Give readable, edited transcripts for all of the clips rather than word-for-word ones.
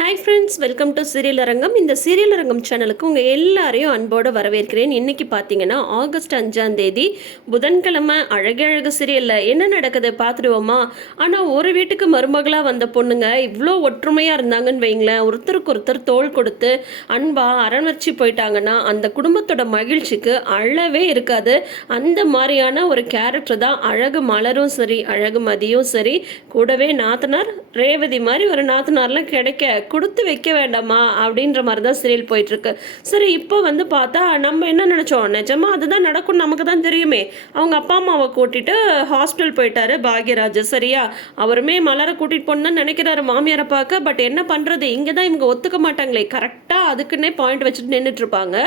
Hi friends, welcome to serial அரங்கம். இந்த serial அரங்கம் சேனலுக்கு உங்கள் எல்லாரையும் அன்போடு வரவேற்கிறேன். இன்றைக்கி பார்த்தீங்கன்னா ஆகஸ்ட் 5ஆம் தேதி புதன்கிழமை அழகு சீரியலில் என்ன நடக்குது பார்த்துடுவோமா? ஆனால் ஒரு வீட்டுக்கு மருமகளாக வந்த பொண்ணுங்க இவ்வளோ ஒற்றுமையாக இருந்தாங்கன்னு வைங்களேன், ஒருத்தருக்கு ஒருத்தர் தோள் கொடுத்து அன்பாக அரவணைச்சி போயிட்டாங்கன்னா அந்த குடும்பத்தோட மகிழ்ச்சிக்கு அளவே இருக்காது. அந்த மாதிரியான ஒரு கேரக்டர் தான் அழகு மலரும் சரி, அழகு மதியும் சரி, கூடவே நாத்தனார் ரேவதி மாதிரி ஒரு நாத்தனார்லாம் கிடைக்க கொடுத்து வைக்க வேண்டாமா அப்படின்ற மாதிரி தான் சீரியல் போயிட்டுருக்கு. சரி, இப்போ வந்து பார்த்தா நம்ம என்ன நினச்சோம், நிஜமா அதுதான் நடக்கும், நமக்கு தான் தெரியுமே. அவங்க அப்பா அம்மாவை கூட்டிட்டு ஹாஸ்பிட்டல் போயிட்டாரு பாக்யராஜ். சரியா, அவருமே மலரை கூட்டிகிட்டு போகணுன்னு நினைக்கிறாரு மாமியாரை பார்க்க. பட் என்ன பண்ணுறது, இங்கே தான் இவங்க ஒத்துக்க மாட்டாங்களே, கரெக்டாக அதுக்குன்னே பாயிண்ட் வச்சுட்டு நின்றுட்டு இருப்பாங்க.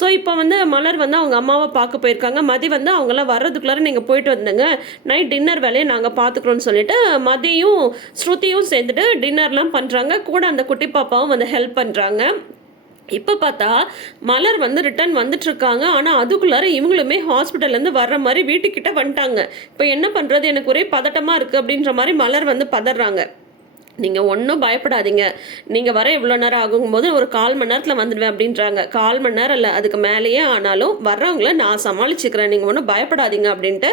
ஸோ இப்போ வந்து மலர் வந்து அவங்க அம்மாவை பார்க்க போயிருக்காங்க. மதி வந்து அவங்களாம் வர்றதுக்குள்ளார நீங்கள் போயிட்டு வந்துங்க, நைட் டின்னர் வேலையை நாங்கள் பார்த்துக்குறோன்னு சொல்லிட்டு மதியும் ஸ்ருதியும் சேர்ந்துட்டு டின்னர்லாம் பண்ணுறாங்க. கூட அந்த குட்டி பாப்பாவும் வந்து ஹெல்ப் பண்ணுறாங்க. இப்போ பார்த்தா மலர் வந்து ரிட்டர்ன் வந்துட்டுருக்காங்க. ஆனால் அதுக்குள்ளார இவங்களுமே ஹாஸ்பிட்டல்லேருந்து வர்ற மாதிரி வீட்டுக்கிட்ட வந்துட்டாங்க. இப்போ என்ன பண்ணுறது, எனக்கு ஒரே பதட்டமாக இருக்குது அப்படின்ற மாதிரி மலர் வந்து பதறாங்க. நீங்கள் ஒன்றும் பயப்படாதீங்க, நீங்கள் வர எவ்வளோ நேரம் ஆகும்போது ஒரு 1/4 மணி நேரத்தில் வந்துடுவேன் அப்படின்றாங்க. 1/4 மணி நேரம் இல்லை, அதுக்கு மேலேயே ஆனாலும் வர்றவங்கள நான் சமாளிச்சுக்கிறேன், நீங்கள் ஒன்றும் பயப்படாதீங்க அப்படின்ட்டு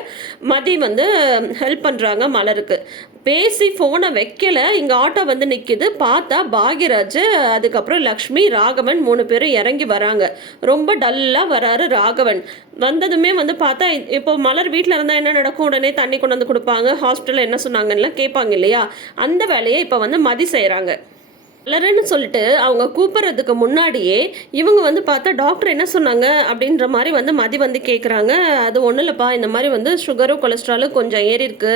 மதி வந்து ஹெல்ப் பண்ணுறாங்க மலருக்கு. பேசி ஃபோனை வைக்கல, இங்கே ஆட்டோ வந்து நிற்கிது. பார்த்தா பாக்யராஜ், அதுக்கப்புறம் லக்ஷ்மி, ராகவன் 3 பேரும் இறங்கி வராங்க. ரொம்ப டல்லாக வராரு ராகவன். வந்ததுமே வந்து பார்த்தா இப்போ மலர் வீட்டில் இருந்தால் என்ன நடக்கும், உடனே தண்ணி கொண்டு வந்து கொடுப்பாங்க, ஹாஸ்பிட்டலில் என்ன சொன்னாங்கன்னு கேட்பாங்க இல்லையா, அந்த வேலையை இப்போ வந்து மதி செய்கிறாங்க. மலருன்னு சொல்லிட்டு அவங்க கூப்பிட்றதுக்கு முன்னாடியே இவங்க வந்து பார்த்தா டாக்டர் என்ன சொன்னாங்க அப்படின்ற மாதிரி வந்து மதி வந்து கேட்குறாங்க. அது ஒன்றும் இல்லைப்பா, இந்த மாதிரி வந்து சுகரும் கொலஸ்ட்ராலும் கொஞ்சம் ஏறி இருக்கு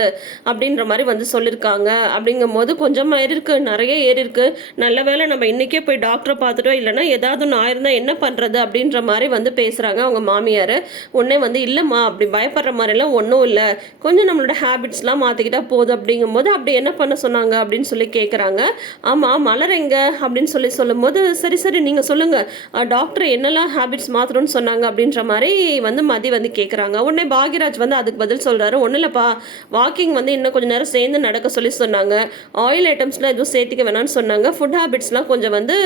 அப்படின்ற மாதிரி வந்து சொல்லியிருக்காங்க. அப்படிங்கும் போது கொஞ்சம் ஏறி இருக்கு, நிறைய ஏறி இருக்கு, நல்ல வேளை நம்ம இன்றைக்கே போய் டாக்டரை பார்த்துட்டோம், இல்லைன்னா ஏதாவது ஒன்று ஆயிருந்தால் என்ன பண்ணுறது அப்படின்ற மாதிரி வந்து பேசுகிறாங்க அவங்க மாமியார். உடனே வந்து இல்லைம்மா, அப்படி பயப்படுற மாதிரிலாம் ஒன்றும் இல்லை, கொஞ்சம் நம்மளோட ஹேபிட்ஸ்லாம் மாற்றிக்கிட்டா போதும் அப்படிங்கும்போது அப்படி என்ன பண்ண சொன்னாங்க அப்படின்னு சொல்லி கேட்குறாங்க. ஆமாம், மலர் எங்க அப்படின்னு சொல்லும்போது சரி சரி நீங்கள் சொல்லுங்கள், டாக்டர் என்னெல்லாம் ஹேபிட்ஸ் மாற்றணும்னு சொன்னாங்க அப்படின்ற மாதிரி வந்து மதி வந்து கேட்குறாங்க. உடனே பாக்யராஜ் வந்து அதுக்கு பதில் சொல்கிறாரு, ஒன்றும் இல்லைப்பா, வாக்கிங் வந்து இன்னும் கொஞ்சம் நேரம் சேர்ந்து நடக்க சொல்லி சொன்னாங்க, ஆயில் ஐட்டம்ஸ்லாம் எதுவும் சேர்த்திக்க வேணாம்னு சொன்னாங்க, ஃபுட் ஹேபிட்ஸ்லாம் கொஞ்சம் வந்து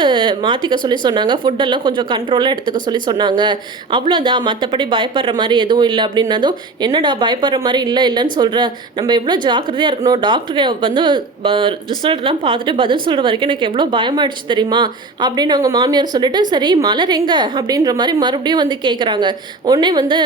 மாற்றிக்க சொல்லி சொன்னாங்க, ஃபுட்டெல்லாம் கொஞ்சம் கண்ட்ரோலாக எடுத்துக்க சொல்லி சொன்னாங்க, அவ்வளோதான், மற்றபடி பயப்படுற மாதிரி எதுவும் இல்லை அப்படின்னதும், என்னடா பயப்படுற மாதிரி இல்லைன்னு சொல்கிற, நம்ம எவ்வளோ ஜாக்கிரதையாக இருக்கணும், டாக்டருக்கு வந்து ரிசல்ட்லாம் பார்த்துட்டு பதில் சொல்கிற வரைக்கும் எனக்கு எவ்வளோ பயமாயிடுச்சு தெரியுமா அப்படின்னு அவங்க மாமியார் சொல்லிட்டு, சரி மலர் எங்க அப்படின்ற மாதிரி மறுபடியும் வந்து கேட்குறாங்க. உடனே வந்து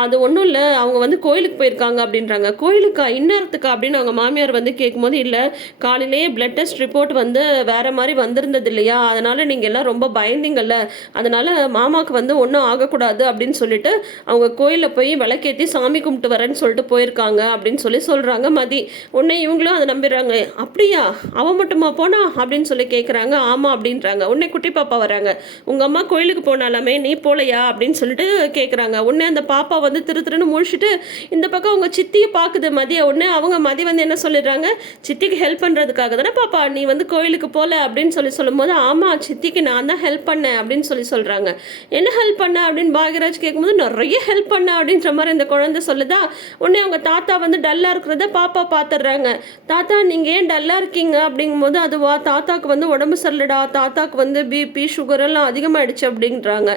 அது ஒன்றும் இல்லை, அவங்க வந்து கோயிலுக்கு போயிருக்காங்க அப்படின்றாங்க. கோயிலுக்கா, இந்நேரத்துக்கா அப்படின்னு அவங்க மாமியார் வந்து கேட்கும்போது, இல்லை காலையிலேயே பிளட் டெஸ்ட் ரிப்போர்ட் வந்து வேற மாதிரி வந்திருந்தது இல்லையா, அதனால நீங்கள் எல்லாம் ரொம்ப பயந்தீங்கல்ல, அதனால மாமாவுக்கு வந்து ஒன்றும் ஆகக்கூடாது அப்படின்னு சொல்லிட்டு அவங்க கோயிலில் போய் விளக்கேற்றி சாமி கும்பிட்டு வரேன்னு சொல்லிட்டு போயிருக்காங்க அப்படின்னு சொல்கிறாங்க மதி. உடனே இவங்களும் அதை நம்பிடுறாங்க. அப்படியா, அவன் மட்டுமா போனா அப்படின்னு சொல்லி கேட்குறாங்க. ஆமாம் அப்படின்றாங்க. உடனே குட்டி பாப்பா வராங்க. உங்கள் அம்மா கோயிலுக்கு போனாலுமே நீ போலையா அப்படின்னு சொல்லிட்டு கேட்குறாங்க. உடனே அந்த பாப்பா வந்து திருன்னு முழிச்சிட்டு இந்த பக்கம் அவங்க சித்தியை பார்க்குது மதியை. உடனே அவங்க மதி வந்து என்ன சொல்லிடுறாங்க, சித்திக்கு ஹெல்ப் பண்ணுறதுக்காக தானே பாப்பா நீ வந்து கோயிலுக்கு போகல அப்படின்னு சொல்லும்போது, ஆமாம் சித்திக்கு நான் தான் ஹெல்ப் பண்ணேன் அப்படின்னு சொல்கிறாங்க. என்ன ஹெல்ப் பண்ண அப்படின்னு பாக்யராஜ் கேட்கும்போது, நிறைய ஹெல்ப் பண்ண அப்படின்ற மாதிரி இந்த குழந்தை சொல்லுதா. உடனே அவங்க தாத்தா வந்து டல்லாக இருக்கிறத பாப்பா பார்த்துடுறாங்க. தாத்தா நீங்கள் ஏன் டல்லாக இருக்கீங்க அப்படிங்கும்போது, அதுவா தாத்தாக்கு வந்து உடம்பு சரியில்லடா, தாத்தாக்கு வந்து பிபி சுகர் எல்லாம் அதிகமாகிடுச்சு அப்படின்றாங்க.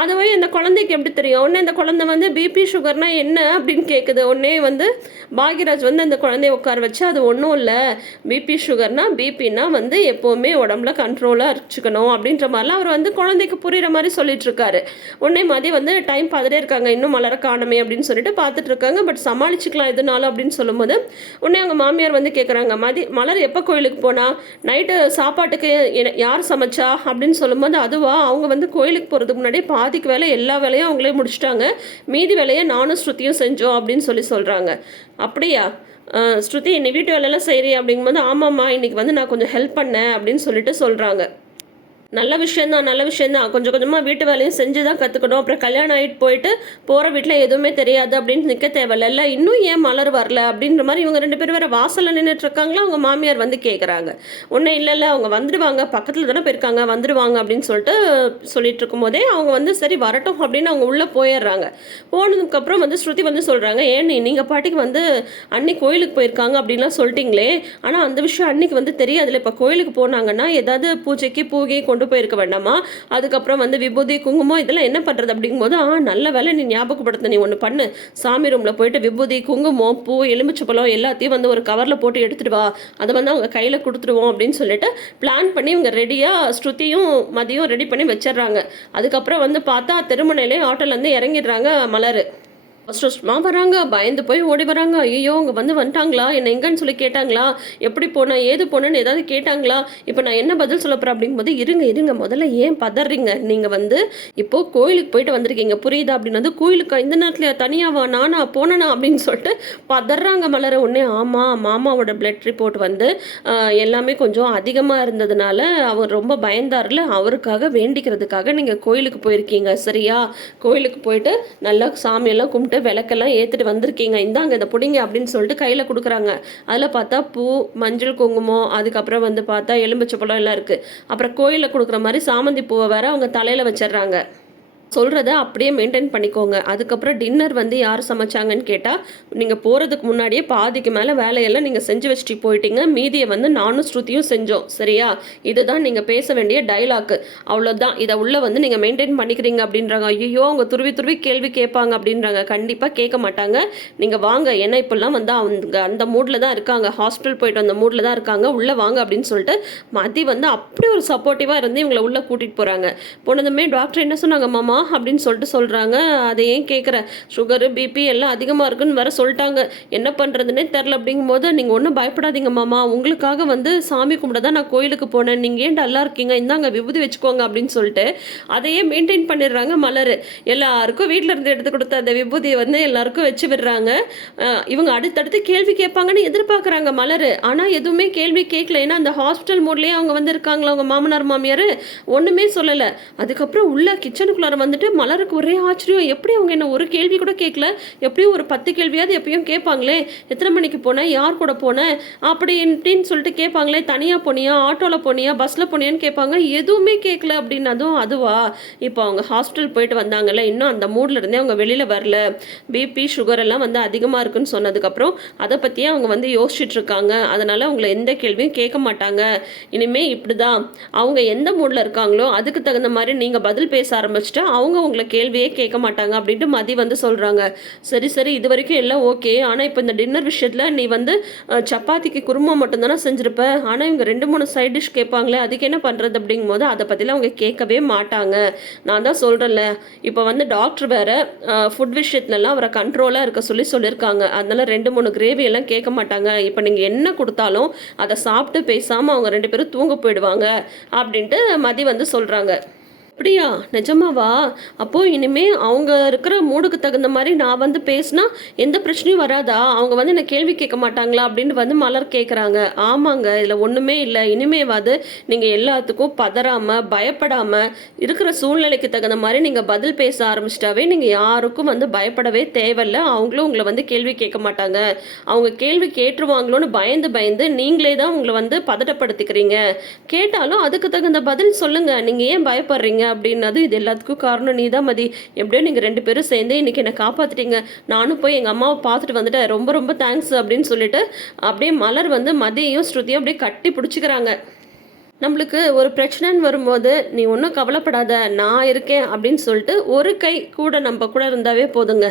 அதுவே அந்த குழந்தைக்கு எப்படி தெரியும்? உடனே அந்த குழந்தை வந்து பிபி சுகர்னா என்ன அப்படின்னு கேட்குது. உடனே வந்து பாக்யராஜ் வந்து அந்த குழந்தைய உட்கார வச்சு, அது ஒன்றும் இல்லை, பிபி சுகர்னா பிபின்னா வந்து எப்போவுமே உடம்புல கண்ட்ரோலாக வச்சுக்கணும் அப்படின்ற மாதிரிலாம் அவர் வந்து குழந்தைக்கு புரிகிற மாதிரி சொல்லிட்டு இருக்காரு. உடனே மதி வந்து டைம் பார்த்துட்டே இருக்காங்க, இன்னும் மலர காணுமே அப்படின்னு சொல்லிட்டு பார்த்துட்டு இருக்காங்க. பட் சமாளிச்சுக்கலாம் எதுனாலும் அப்படின்னு சொல்லும்போது, உடனே அவங்க மாமியார் வந்து கேட்குறாங்க, மலர் எப்போ கோயிலுக்கு போனா, நைட்டு சாப்பாட்டுக்கு யார் சமைச்சா அப்படின்னு சொல்லும்போது, அதுவா அவங்க வந்து கோயிலுக்கு போகிறதுக்கு முன்னாடி பாதிக்கு வேலை எல்லா வேலையும் அவங்களே முடிச்சிட்டாங்க, மீதி வேலையை நானும் ஸ்ருதியும் செஞ்சோம் அப்படின்னு சொல்கிறாங்க. அப்படியா ஸ்ருதி, இன்னைக்கு வீட்டு வேலையெல்லாம் செய்கிறீ அப்படிங்கும்போது, ஆமாம்மா இன்னைக்கு வந்து நான் கொஞ்சம் ஹெல்ப் பண்ணேன் அப்படின்னு சொல்லிட்டு சொல்கிறாங்க. நல்ல விஷயம் தான், நல்ல விஷயம் தான். கொஞ்சம் கொஞ்சமா வீட்டு வேலையும் செஞ்சு தான் கத்துக்கணும். அப்புறம் கல்யாணம் ஆயிட்டு போயிட்டு, போற வீட்ல எதுவுமே தெரியாது அப்படின்னு நிக்க தேவையில்லல்ல. இன்னும் ஏன் மலர் வரல? அப்படின்ற மாரி இவங்க 2 பேரும் வேற வாசல்ல நின்னுட்டு இருக்காங்களா, அவங்க மாமியார் வந்து கேட்குறாங்க. ஒண்ணும் இல்லல்ல, அவங்க வந்துடுவாங்க. பக்கத்துல தானே போயிருக்காங்க, வந்துடுவாங்க அப்படின்னு சொல்லிட்டு சொல்லிட்டு இருக்கும்போதே, அவங்க வந்து சரி வரட்டும் அப்படின்னு அவங்க உள்ள போயிர்றாங்க. போனதுக்கப்புறம் வந்து ஸ்ருதி வந்து சொல்றாங்க, "ஏன் நீங்க பாட்டுக்கு வந்து அண்ணி கோயிலுக்கு போயிருக்காங்க அப்படின்லாம் சொல்லிட்டீங்களே, ஆனா அந்த விஷயம் அண்ணிக்கு வந்து தெரியாதுல்ல. இப்ப கோயிலுக்கு போனாங்கன்னா, ஏதாவது பூஜைக்கு பூகை கொண்டு போயிருக்க வேண்டாமா? அதுக்கப்புறம் வந்து விபூதி, குங்குமம் இதெல்லாம் என்ன பண்றது?" அப்படிங்கும்போது, நல்ல வேளை நீ ஞாபகப்படுத்த. நீ ஒண்ணு பண்ணு. சாமி ரூம்ல போயிட்டு விபூதி, குங்குமம், பூ, எலுமிச்சப்பழம் எல்லாத்தையும் வந்து ஒரு கவர்ல போட்டு எடுத்துட்டு வா. அத வந்து அவங்க கையில குடுத்துருவோம் அப்படின்னு சொல்லிட்டு பிளான் பண்ணி இவங்க ரெடியா ஸ்ருதியும், மதியும் ரெடி பண்ணி வச்சிடுறாங்க. அதுக்கப்புறம் வந்து பார்த்தா திருமணையிலே ஆட்டோலேருந்து இறங்கிடுறாங்க மலரு. அவசர அவசரமா வராங்க. பயந்து போய் ஓடி வராங்க. ஐயய்யோ! அவங்க வந்து வந்துட்டாங்களா? என்ன எங்கன்னு சொல்லி கேட்டாங்களா? எப்படி போன? ஏது போனன்னு ஏதாவது கேட்டாங்களா? இப்ப நான் என்ன பதில் சொல்ல போறேன் அப்படிங்கும்போது, இருங்க இருங்க முதல்ல ஏன் பதர்றீங்க? நீங்க வந்து இப்போ கோயிலுக்கு போயிட்டு வந்திருக்கீங்க. புரியுதா? அப்படின்னு வந்து கோயிலுக்கா? இந்த நேரத்துலயா? தனியாவா? நானா? போனனா? அப்படின்னு சொல்லிட்டு பதர்றாங்க மலர. உடனே ஆமா, மாமாவோட பிளட் ரிப்போர்ட் வந்து எல்லாமே கொஞ்சம் அதிகமா இருந்ததுனால, அவர் ரொம்ப பயந்தார்ல. அவருக்காக வேண்டிக்கிறதுக்காக நீங்க கோயிலுக்கு போயிருக்கீங்க. சரியா? கோயிலுக்கு போயிட்டு நல்லா சாமியெல்லாம் கும்பிட்டு விளக்கெல்லாம் ஏத்துட்டு வந்திருக்கீங்க. இந்தாங்க இத புடிங்க அப்படின்னு சொல்லிட்டு கையில குடுக்குறாங்க. அதுல பார்த்தா பூ, மஞ்சள், குங்குமம், அதுக்கப்புறம் வந்து பார்த்தா எலுமிச்சை எல்லாம் இருக்கு. அப்புறம் கோயில்ல குடுக்குற மாரி சாமந்தி பூவ வேற அவங்க தலையில வச்சிடுறாங்க. சொல்றத அப்படியே மெயின்டெயின் பண்ணிக்கோங்க. அதுக்கப்புறம் டின்னர் வந்து யார் சமைச்சாங்கன்னு கேட்டா, நீங்க போறதுக்கு முன்னாடியே பாதிக்கு மேல வேலையெல்லாம் நீங்க செஞ்சு வச்சுட்டு போயிட்டீங்க. மீதிய வந்து நானும் ஸ்ருதியும் செஞ்சோம். சரியா? இதுதான் நீங்க பேச வேண்டிய டயலாக். அவ்வளோதான். இத உள்ள வந்து நீங்க மெயின்டெயின் பண்ணிக்கிறீங்க அப்படின்றாங்க. ஐயய்யோ! அவங்க துருவி துருவி கேள்வி கேட்பாங்க அப்படின்றாங்க. கண்டிப்பா கேட்க மாட்டாங்க. நீங்க வாங்க. ஏன்னா இப்பல்லாம் வந்து அவங்க அந்த மூட்ல தான் இருக்காங்க. ஹாஸ்பிட்டல் போயிட்டு வந்த மூட்ல தான் இருக்காங்க. உள்ள வாங்க அப்படின்னு சொல்லிட்டு மதி வந்து அப்படி ஒரு சப்போர்ட்டிவா இருந்து இவங்கள உள்ள கூட்டிட்டு போறாங்க. போனதுமே டாக்டர் என்ன சொன்னாங்க மாமா அப்படின்னு சொல்லிட்டு சொல்கிறாங்க. அதை ஏன் கேட்குற? சுகரு, பிபி எல்லாம் அதிகமாக இருக்குன்னு வேற சொல்லிட்டாங்க. என்ன பண்ணுறதுன்னே தெரில அப்படிங்கும்போது, நீங்கள் ஒன்றும் பயப்படாதீங்க மாமா. உங்களுக்காக வந்து சாமி கும்பிட தான் நான் கோயிலுக்கு போனேன். நீங்கள் ஏன் டல்லா இருக்கீங்க? இந்தாங்க விபூதி வச்சுக்கோங்க அப்படின்னு சொல்லிட்டு அதையே மெயின்டைன் பண்ணிடுறாங்க மலர். எல்லாருக்கும் வீட்டில் இருந்து எடுத்து கொடுத்த அந்த விபூதியை வந்து எல்லாருக்கும் வச்சு விடுறாங்க. இவங்க அடுத்தடுத்து கேள்வி கேட்பாங்கன்னு எதிர்பார்க்குறாங்க மலர். ஆனால் எதுவுமே கேள்வி கேட்கல. ஏன்னா அந்த ஹாஸ்பிட்டல் மோட்லேயே அவங்க வந்து இருக்காங்களா அவங்க மாமனார் மாமியார் ஒன்றுமே சொல்லலை. அதுக்கப்புறம் உள்ள கிச்சனுக்குள்ளார வந்துட்டு மலருக்கு ஒரே ஆச்சரியம். எப்படி அவங்க என்ன ஒரு கேள்வி கூட கேட்கல? எப்படியும் ஒரு 10 கேள்வியாவது எப்பயும் கேட்பாங்களே. எத்தனை மணிக்கு போனேன்? யார் கூட போனேன்? அப்படி இப்படின்னு சொல்லிட்டு கேட்பாங்களே. தனியாக போனியா? ஆட்டோவில் போனியா? பஸ்ஸில் போனியான்னு கேட்பாங்க. எதுவுமே கேட்கல அப்படின்னதும் அதுவா? இப்போ அவங்க ஹாஸ்பிட்டல் போயிட்டு வந்தாங்கல்ல, இன்னும் அந்த மூடில் இருந்தே அவங்க வெளியில் வரல. பிபி, சுகர் எல்லாம் வந்து அதிகமாக இருக்குன்னு சொன்னதுக்கப்புறம் அதை பற்றியே அவங்க வந்து யோசிச்சுட்டு இருக்காங்க. அதனால் அவங்கள எந்த கேள்வியும் கேட்க மாட்டாங்க. இனிமேல் இப்படி தான் அவங்க எந்த மூடில் இருக்காங்களோ அதுக்கு தகுந்த மாதிரி நீங்கள் பதில் பேச ஆரம்பிச்சிட்டா அவங்க உங்களை கேள்வியே கேட்க மாட்டாங்க அப்படின்ட்டு மதி வந்து சொல்கிறாங்க. சரி சரி இது வரைக்கும் எல்லாம் ஓகே. ஆனால் இப்போ இந்த டின்னர் விஷயத்தில் நீ வந்து சப்பாத்திக்கு குருமா மட்டும்தானே செஞ்சுருப்ப. ஆனால் இவங்க 2 3 சைட் டிஷ் கேட்பாங்களே, அதுக்கு என்ன பண்ணுறது அப்படிங்கும்போது அதை பற்றிலாம் அவங்க கேட்கவே மாட்டாங்க. நான் தான் சொல்கிறேன்ல, இப்போ வந்து டாக்டர் வேறு ஃபுட் விஷயத்துலலாம் அவரை கண்ட்ரோலாக இருக்க சொல்லியிருக்காங்க. அதனால 2 3 கிரேவி எல்லாம் கேட்க மாட்டாங்க. இப்போ நீங்கள் என்ன கொடுத்தாலும் அதை சாப்பிட்டு பேசாமல் அவங்க 2 பேரும் தூங்க போயிடுவாங்க அப்படின்ட்டு மதி வந்து சொல்கிறாங்க. அப்படியா? நிஜமாவா? அப்போ இனிமே அவங்க இருக்கிற மூடுக்கு தகுந்த மாதிரி நான் வந்து பேசினா எந்த பிரச்சனையும் வராதா? அவங்க வந்து என்ன கேள்வி கேட்க மாட்டாங்களா அப்படின்னு வந்து மலர் கேட்குறாங்க. ஆமாங்க, இதில் ஒன்றுமே இல்லை. இனிமேவாது நீங்கள் எல்லாத்துக்கும் பதறாமல் பயப்படாமல் இருக்கிற சூழ்நிலைக்கு தகுந்த மாதிரி நீங்கள் பதில் பேச ஆரம்பிச்சிட்டாவே நீங்கள் யாருக்கும் வந்து பயப்படவே தேவையில்ல. அவங்களும் உங்களை வந்து கேள்வி கேட்க மாட்டாங்க. அவங்க கேள்வி கேட்டுருவாங்களோன்னு பயந்து பயந்து நீங்களே தான் உங்களை வந்து பதட்டப்படுத்திக்கிறீங்க. கேட்டாலும் அதுக்கு தகுந்த பதில் சொல்லுங்கள். நீங்கள் ஏன் பயப்படுறீங்க அப்படின்னது, இது எல்லாத்துக்கும் காரணம் நீ தான் மதி. எப்படியோ நீங்கள் 2 பேரும் சேர்ந்து இன்னைக்கு என்னை காப்பாற்றிட்டீங்க. நானும் போய் எங்கள் அம்மாவை பார்த்துட்டு வந்துட்டேன். ரொம்ப ரொம்ப தேங்க்ஸ் அப்படின்னு சொல்லிட்டு அப்படியே மலர் வந்து மதியையும் ஸ்ருதியும் அப்படியே கட்டி பிடிச்சிக்கிறாங்க. நம்மளுக்கு ஒரு பிரச்சனைன்னு வரும்போது நீ ஒன்றும் கவலைப்படாத, நான் இருக்கேன் அப்படின்னு சொல்லிட்டு ஒரு கை கூட நம்ம கூட இருந்தாவே போதுங்க.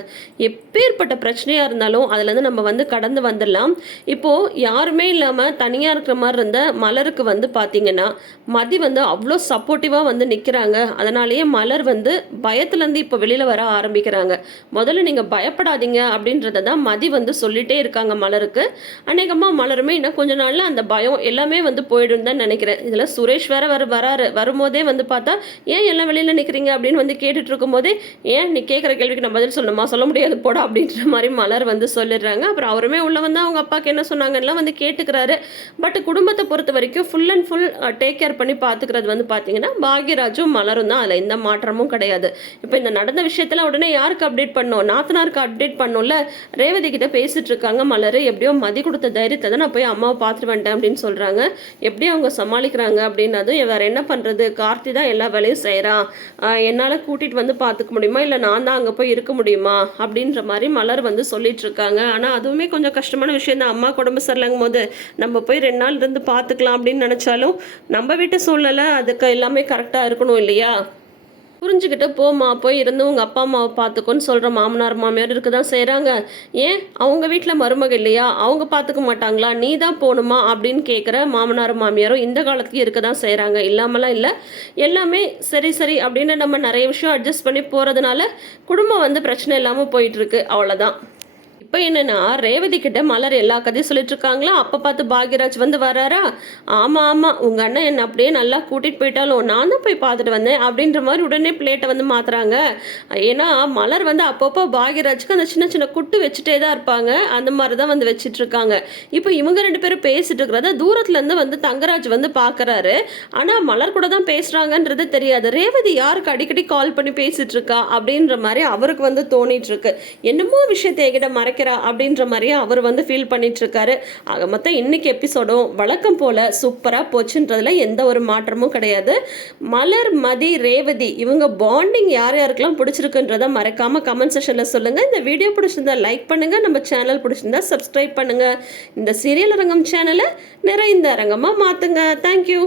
எப்பேற்பட்ட பிரச்சனையாக இருந்தாலும் அதுலேருந்து நம்ம வந்து கடந்து வந்துடலாம். இப்போது யாருமே இல்லாமல் தனியாக இருக்கிற மாதிரி இருந்த மலருக்கு வந்து பார்த்திங்கன்னா மதி வந்து அவ்வளோ சப்போர்ட்டிவாக வந்து நிற்கிறாங்க. அதனாலேயே மலர் வந்து பயத்துலேருந்து இப்போ வெளியில் வர ஆரம்பிக்கிறாங்க. முதல்ல நீங்கள் பயப்படாதீங்க அப்படின்றத தான் மதி வந்து சொல்லிகிட்டே இருக்காங்க மலருக்கு. அநேகமாக மலருமே இன்னும் கொஞ்ச நாளில் அந்த பயம் எல்லாமே வந்து போயிடுன்னு தான் நினைக்கிறேன். இதில் சுரேஷ் வேற வராரு. வரும்போதே வந்து பார்த்தா, ஏன் எல்லாம் வெளியில் நிற்கிறீங்க அப்படின்னு வந்து கேட்டுட்டு இருக்கும்போதே, ஏன் நீ கேட்குற கேள்விக்கு நான் பதில் சொல்லணுமா, சொல்ல முடியாது போடா அப்படின்ற மாதிரி மலர் வந்து சொல்லிடுறாங்க. அப்புறம் அவருமே உள்ள வந்து அவங்க அப்பாவுக்கு என்ன சொன்னாங்கலாம் வந்து கேட்டுக்கிறாரு. பட் குடும்பத்தை பொறுத்த வரைக்கும் full and full take care பண்ணி பார்த்துக்கிறது வந்து பார்த்தீங்கன்னா பாக்யராஜும் மலரும் தான். அதில் எந்த மாற்றமும் கிடையாது. இப்போ இந்த நடந்த விஷயத்தில் உடனே யாருக்கு அப்டேட் பண்ணோம், நாத்தனாருக்கு அப்டேட் பண்ணோம்ல. ரேவதி கிட்ட பேசிட்டு இருக்காங்க மலர். எப்படியோ மதி கொடுத்த தைரியத்தை தான் நான் போய் அம்மாவை பார்த்துட்டு வந்துட்டேன் அப்படின்னு சொல்கிறாங்க. எப்படி அவங்க சமாளிக்கிறாங்க அப்படின்னதும் வேற என்ன பண்ணுறது, கார்த்தி தான் எல்லா வேலையும் செய்கிறான், என்னால் கூட்டிகிட்டு வந்து பார்த்துக்க முடியுமா, இல்லை நான் தான் அங்கே போய் இருக்க முடியுமா அப்படின்ற மாதிரி மலர் வந்து சொல்லிட்டு இருக்காங்க. ஆனால் அதுவுமே கொஞ்சம் கஷ்டமான விஷயம் தான். அம்மா உடம்பு சரியில்லைங்கும் போது நம்ம போய் 2 நாள் இருந்து பார்த்துக்கலாம் அப்படின்னு நினச்சாலும் நம்ம வீட்டு சூழ்நிலை அதுக்கு எல்லாமே கரெக்டாக இருக்கணும் இல்லையா. புரிஞ்சுக்கிட்டு போமா, போய் இருந்து உங்கள் அப்பா அம்மாவை பார்த்துக்கோன்னு சொல்கிற மாமனார் மாமியார் இருக்க தான் செய்கிறாங்க. ஏன் அவங்க வீட்டில் மருமக இல்லையா, அவங்க பார்த்துக்க மாட்டாங்களா, நீ தான் போகணுமா அப்படின்னு கேட்குற மாமனார் மாமியாரும் இந்த காலத்துக்கு இருக்க தான் செய்கிறாங்க. இல்லாமலாம் இல்லை. எல்லாமே சரி சரி அப்படின்னு நம்ம நிறைய விஷயம் அட்ஜஸ்ட் பண்ணி போகிறதுனால குடும்பம் வந்து பிரச்சனை இல்லாமல் போயிட்டுருக்கு. அவ்வளோதான். இப்போ என்னன்னா ரேவதி கிட்ட மலர் எல்லா கதையும் சொல்லிட்டு இருக்காங்களா. அப்போ பார்த்து பாக்யராஜ் வந்து வராரா. ஆமாம் ஆமாம், உங்கள் அண்ணன் என்னை அப்படியே நல்லா கூட்டிகிட்டு போயிட்டாலும் நான் தான் போய் பார்த்துட்டு வந்தேன் அப்படின்ற மாதிரி உடனே பிளேட்டை வந்து மாற்றுறாங்க. ஏன்னா மலர் வந்து அப்பப்போ பாக்யராஜுக்கு அந்த சின்ன சின்ன குட்டு வச்சுட்டே தான் இருப்பாங்க. அந்த மாதிரி தான் வந்து வச்சுட்டு இருக்காங்க. இப்போ இவங்க 2 பேரும் பேசிட்டு இருக்கிறத தூரத்துலேருந்து வந்து தங்கராஜ் வந்து பார்க்குறாரு. ஆனால் மலர் கூட தான் பேசுகிறாங்கன்றது தெரியாது. ரேவதி யாருக்கு அடிக்கடி கால் பண்ணி பேசிட்டு இருக்கா அப்படின்ற மாதிரி அவருக்கு வந்து தோணிட்டு இருக்கு. என்னமோ விஷயத்தை என்கிட்ட மறைக்கிறா அப்படின்ற மாதிரியே அவர் வந்து ஃபீல் பண்ணிட்டு இருக்காரு. ஆக மொத்தம் இன்னைக்கு எபிசோடும் வழக்கம் போல சூப்பராக போச்சுன்றதுல எந்த ஒரு மாற்றமும் கிடையாது. மலர், மதி, ரேவதி இவங்க பாண்டிங் யார் யாருக்கெல்லாம் பிடிச்சிருக்குன்றதை மறக்காம கமெண்ட் செக்ஷனில் சொல்லுங்க. இந்த வீடியோ பிடிச்சிருந்தா லைக் பண்ணுங்க, நம்ம சேனல் பிடிச்சிருந்தா சப்ஸ்கிரைப் பண்ணுங்க. இந்த சீரியல் அரங்கம் சேனலை நிறைந்த அரங்கமாக மாற்றுங்க. தேங்க்யூ.